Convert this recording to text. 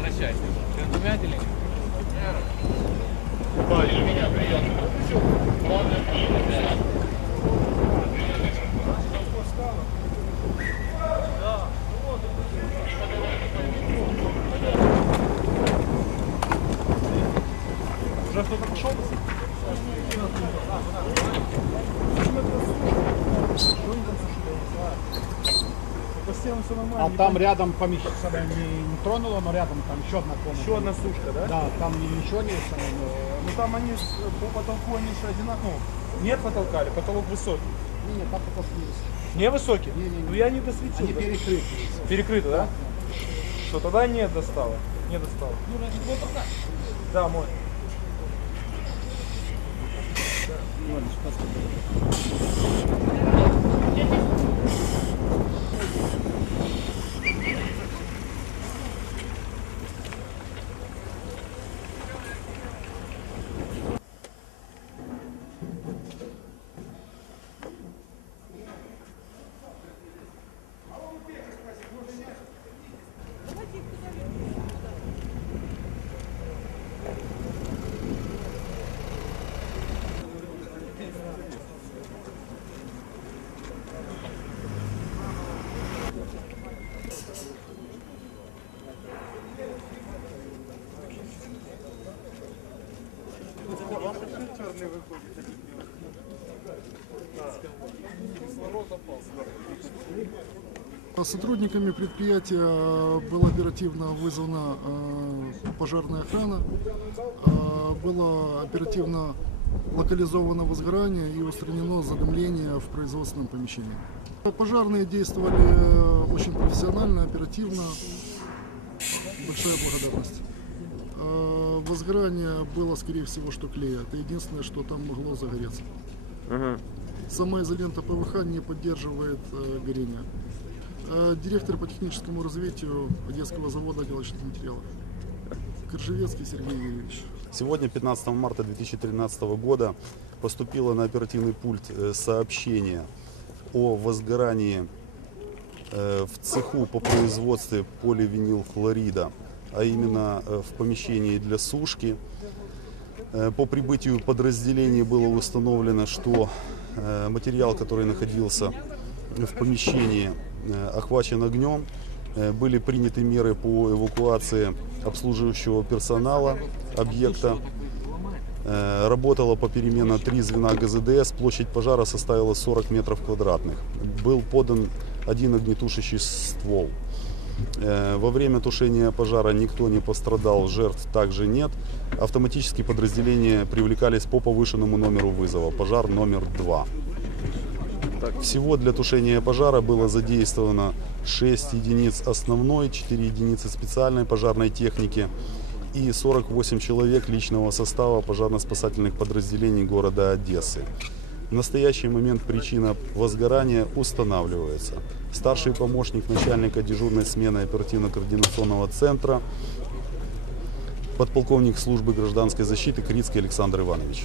Прощайся. Ты вымятили? А там рядом помещение не, не тронуло, но рядом там еще одна комната. Еще одна сушка, да? Да, там ничего не самое, Ну там они по потолку они же одинаково. Нет потолка или потолок высокий? Не, не, там потом есть. Не высокий? Не-не-не. Ну я не досветил. Они да. перекрыты. Перекрыто, да? Что, тогда нет достало. Не достало. Да, мой. Сотрудниками предприятия была оперативно вызвана э, пожарная охрана, Э, было оперативно локализовано возгорание и устранено задымление в производственном помещении. Пожарные действовали э, очень профессионально, оперативно. Большая благодарность. Возгорание было, скорее всего, что клея. Это единственное, что там могло загореться. Сама изолента ПВХ не поддерживает э, горение. Э, Директор по техническому развитию Одесского завода отделочных материалов. Коржевецкий Сергей Юрьевич. Сегодня, 15 марта 2013 года, поступило на оперативный пульт э, сообщение о возгорании э, в цеху по производству поливинилхлорида, а именно э, в помещении для сушки. Э, По прибытию подразделения было установлено, что э, материал, который находился в помещении, охвачен огнем. Были приняты меры по эвакуации обслуживающего персонала объекта. Работало попеременно три звена ГЗДС. Площадь пожара составила 40 метров квадратных. Был подан один огнетушащий ствол. Э, Во время тушения пожара никто не пострадал, жертв также нет. Автоматические подразделения привлекались по повышенному номеру вызова. Пожар номер два. Всего для тушения пожара было задействовано 6 единиц основной, 4 единицы специальной пожарной техники и 48 человек личного состава пожарно-спасательных подразделений города Одессы. В настоящий момент причина возгорания устанавливается. Старший помощник начальника дежурной смены оперативно-координационного центра, подполковник службы гражданской защиты Крицкий Александр Иванович.